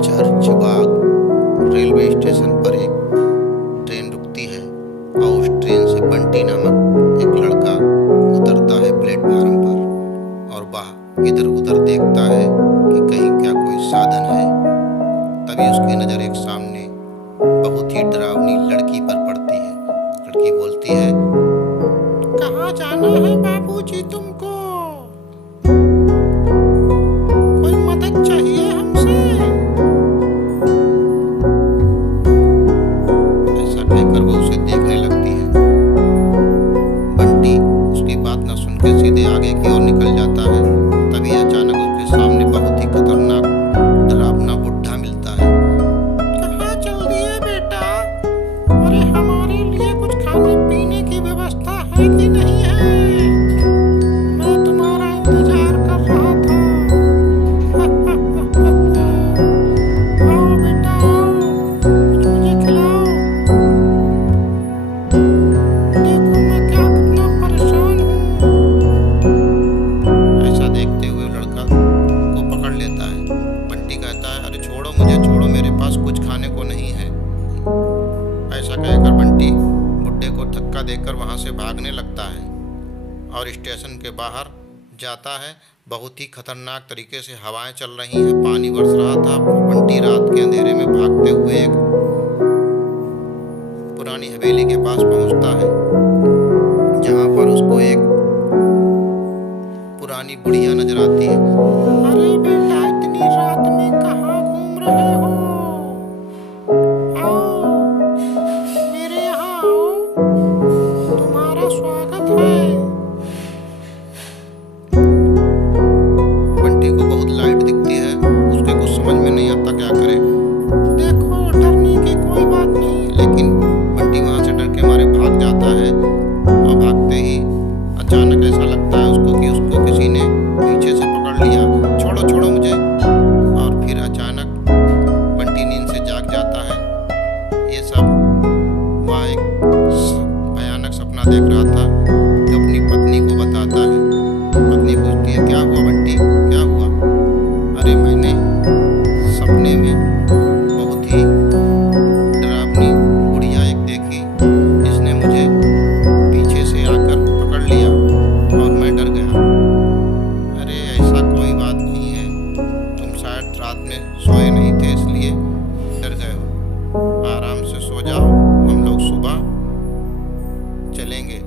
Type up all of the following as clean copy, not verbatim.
चर्चबाग railway station पर एक train रुकती है और उस ट्रेन से बंटी नामक एक लड़का उतरता है प्लेटफार्म पर और वह इधर उधर देखता है कि कहीं क्या कोई साधन है। तभी उसकी नज़र एक सामने बहुत ही डरावनी लड़की पर पड़ती है। लड़की बोलती है, कहाँ जाना है बाबूजी तुमको? कोई मदद चाहिए हमसे? ऐसा कहकर वो उसे देखने लगती है। बंटी उसकी बात न सुन के सीधे आगे की ओर निकल जाता है। तभी अचानक उसके सामने बहुत ही खतरनाक डरावना बुड्ढा मिलता है। कहाँ चल दिए बेटा? अरे हमारे लिए कुछ खाने पीने की व्यवस्था है कि नहीं है? मैं तुम्हारा इंतजार कर रहा था। आओ बेटा आओ, कुछ मुझे खिलाओ। देखो मैं क्या कितना परेशान हूँ। ऐसा देखते हुए लड़का को पकड़ लेता है। बंटी कहता है, अरे छोड़ो मुझे, छोड़ो, मेरे पास कुछ खाने को नहीं है। ऐसा कहकर बंटी बुड्ढे को धक्का देकर वहां से भागने लगता है और स्टेशन के बाहर जाता है। बहुत ही खतरनाक तरीके से हवाएं चल रही हैं, पानी बरस रहा था। बंटी रात के अंधेरे में भागते हुए एक पुरानी हवेली के पास पहुंचता है, जहां पर उसको एक पुरानी बुढ़िया नजर आती है। अरे बेटा इतनी रात में कहाँ घूम रहे हो? आओ मेरे यहाँ आओ, तुम्हारा स्वागत है। बंटी को बहुत लाइट दिखती है, उसके कुछ समझ में नहीं आता क्या करे। देखो डरने की कोई बात नहीं। लेकिन बंटी वहां से डर के मारे भाग जाता है और भागते ही अचानक ऐसा लगता है उसको कि उसको किसी ने पीछे से पकड़ लिया। छोड़ो छोड़ो मुझे। और फिर अचानक बंटी नींद से जाग जाता है। ये सब वह एक भयानक सपना देख रहा था जो अपनी पत्नी को बताता है। पत्नी पूछती है, क्या हुआ बंटी, क्या हुआ? अरे मैंने सपने में बहुत ही डरावनी बुढ़िया एक देखी, जिसने मुझे पीछे से आकर पकड़ लिया और मैं डर गया। अरे ऐसा कोई बात नहीं है, तुम शायद रात में सोए नहीं थे इसलिए डर गए हो। आराम से सो जाओ, हम लोग सुबह चलेंगे।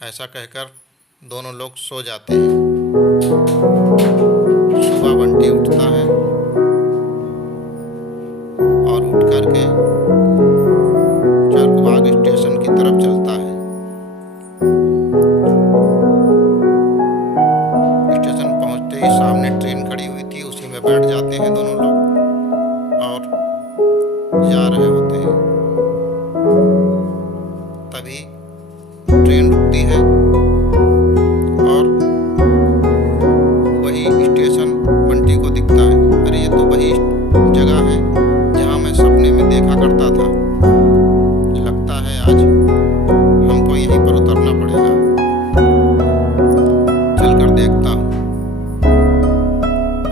ऐसा कहकर दोनों लोग सो जाते हैं। सुबह बंटी उठता है और उठ करके चरखबाग स्टेशन की तरफ चलता है। स्टेशन पहुंचते ही सामने ट्रेन खड़ी हुई थी, उसी में बैठ जाते हैं दोनों लोग और जा रहे होते हैं। तभी ट्रेन रुकती है और वही स्टेशन बंटी को दिखता है। अरे ये तो वही जगह है जहाँ मैं सपने में देखा करता था। लगता है आज हमको यहीं पर उतरना पड़ेगा। चलकर देखता हूँ,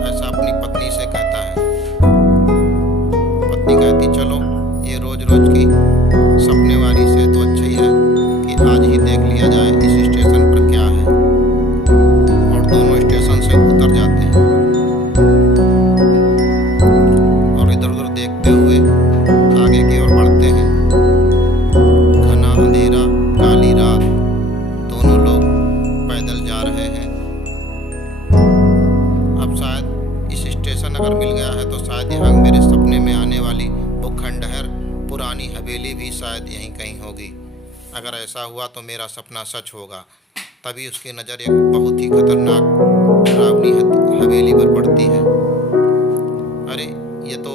ऐसा अपनी पत्नी से कहता है। पत्नी कहती, चलो ये रोज रोज की सपने वाली से तो अच्छा ही है कि आज ही देख लिया जाए इस स्टेशन पर क्या है। और दोनों स्टेशन से उतर जाते हैं और इधर उधर देखते हुए आगे की ओर बढ़ते हैं। घना अंधेरा, काली रात, दोनों लोग पैदल जा रहे हैं। अब शायद इस स्टेशन अगर मिल गया है तो शायद यहाँ मेरे सपने में आने वाली वो खंडहर पुरानी हवेली भी शायद यहीं कहीं होगी। अगर ऐसा हुआ तो मेरा सपना सच होगा। तभी उसकी नज़र एक बहुत ही खतरनाक डरावनी हवेली पर पड़ती है। अरे ये तो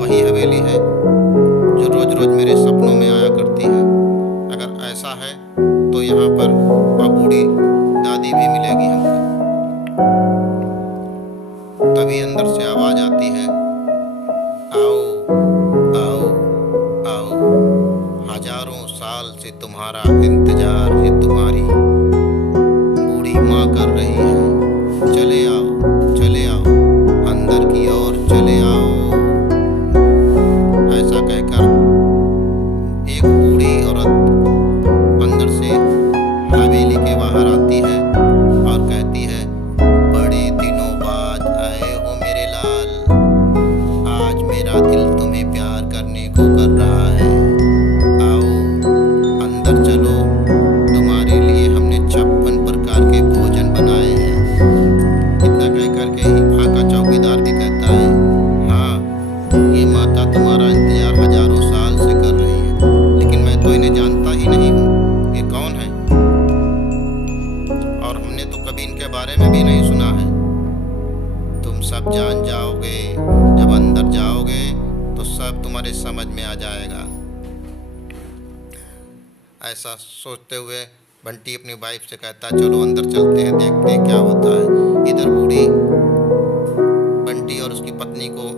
वही हवेली है जो रोज रोज मेरे सपनों में आया करती है। अगर ऐसा है तो यहाँ पर वह बूढ़ी दादी भी मिलेगी हमको। तभी अंदर से आवाज़ आती है, आओ आओ आओ, हजारों साल से तुम्हारा इंतजार है, तुम्हारी बूढ़ी माँ कर रही है। चले आओ चले आप जान जाओगे, जब अंदर जाओगे तो सब तुम्हारे समझ में आ जाएगा। ऐसा सोचते हुए बंटी अपनी वाइफ से कहता है चलो अंदर चलते हैं, देखते हैं क्या होता है। इधर बूढ़ी बंटी और उसकी पत्नी को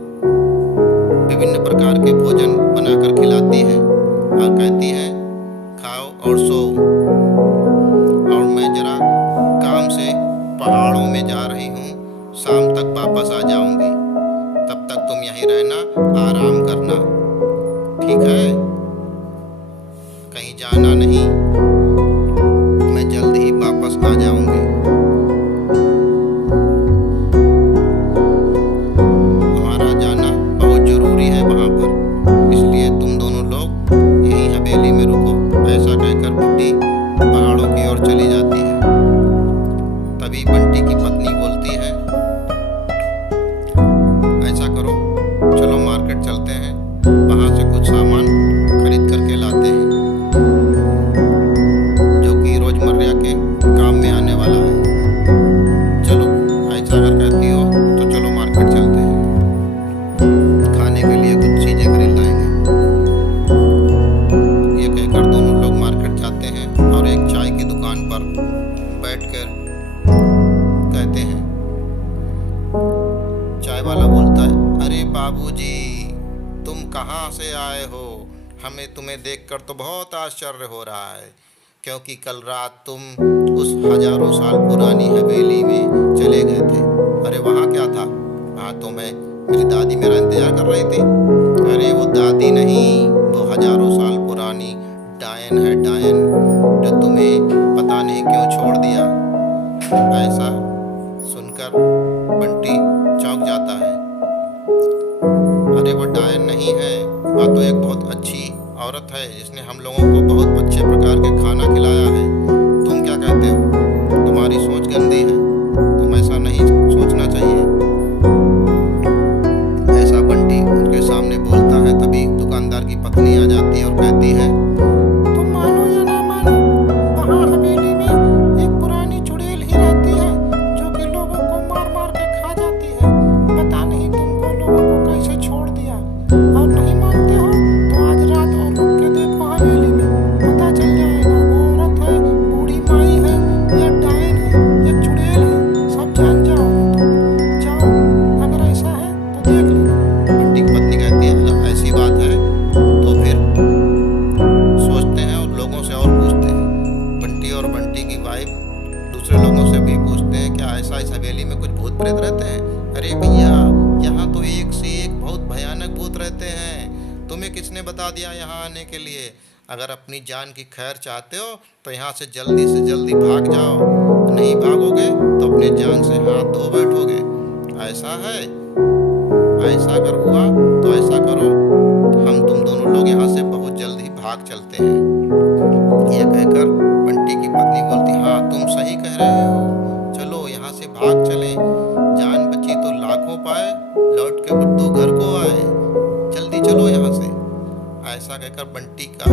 विभिन्न प्रकार के भोजन बनाकर खिलाती है और कहती है खाओ और सो, और मैं जरा काम से पहाड़ों में जा रही हूँ, शाम तक वापस आ जाऊंगी, तब तक तुम यहीं रहना, आराम करना, ठीक है? कहीं जाना नहीं, मैं जल्द ही वापस आ जाऊंगी। हमारा जाना बहुत जरूरी है वहां पर, इसलिए तुम दोनों लोग यहीं हवेली में रुको। ऐसा कहकर बुड्ढी पहाड़ों की ओर चली जाती है। तभी बंटी की पत्नी बोलती है ऐसा करो, चलो मार्केट चलते हैं, वहां से कुछ सामान खरीद करके लाते हैं जो कि रोजमर्रा के काम में आने वाला है। चलो, ऐसा अगर कहती हो तो चलो मार्केट चलते हैं, खाने के लिए कुछ चीजें खरीद लाएंगे। ये कहकर दोनों लोग मार्केट जाते हैं और एक चाय की दुकान पर बैठकर कहते हैं, चाय वाला बोलता है अरे बाबूजी, तुम कहाँ से आए हो? हमें तुम्हें देखकर तो बहुत आश्चर्य हो रहा है, क्योंकि कल रात तुम उस हजारों साल पुरानी हवेली में चले गए थे। अरे वहाँ क्या था? हाँ तो मेरी दादी मेरा इंतजार कर रही थी। अरे वो दादी नहीं, वो हजारों साल पुरानी डायन है, डायन, जो तुम्हें पता नहीं क्यों छोड़ दिया। ऐसा सुनकर बंटी चौंक जाता है। अरे वो डायन नहीं है, वह तो एक बहुत अच्छी औरत है जिसने हम लोगों को बहुत अच्छे प्रकार के खाना खिलाया है। तुम क्या कहते हो? तुम्हारी सोच गंदी है, तुम ऐसा नहीं सोचना चाहिए। ऐसा बंटी उनके सामने बोलता है। तभी दुकानदार की पत्नी आ जाती है और कहती है तुम मानो या ना मानो, वहाँ हवेली में एक पुरानी चुड़ैल ही रहती है जो कि लोगों को मार मार के खा जाती है। पता नहीं तुमको लोगों को कैसे छोड़ दिया, और नहीं मानते हो तो आज रात और रुक के देखो हवेली में, पता चल जाएगा वो औरत है, बूढ़ी माई है, या डायन है, या चुड़ैल है, सब जान जाओगे तुम। जाओ, अगर ऐसा है तो देख लेना। बंटी की पत्नी कहती है अगर ऐसी बात है तो फिर सोचते हैं और लोगों से और पूछते हैं। बंटी और बंटी की वाइफ दूसरे लोगों से भी पूछते हैं क्या ऐसा इस हवेली में कुछ भूत प्रेत रहते हैं? अरे भैया, यहाँ तो एक से एक बहुत भयानक भूत रहते हैं, तुम्हें किसने बता दिया यहाँ आने के लिए? अगर अपनी जान की खैर चाहते हो तो यहाँ से जल्दी भाग जाओ, नहीं भागोगे तो अपने जान से हाथ धो बैठोगे। ऐसा है, ऐसा अगर हुआ तो ऐसा करो, हम तुम दोनों लोग यहाँ से बहुत जल्दी भाग चलते हैं। ये कहकर बंटी की पत्नी बोलती हाँ तुम सही कह रहे हो, चलो यहाँ से भाग चलें, जान बची तो लाखों पाए, लौट के बुद्धू घर को आए, जल्दी चलो यहाँ से। ऐसा कहकर बंटी का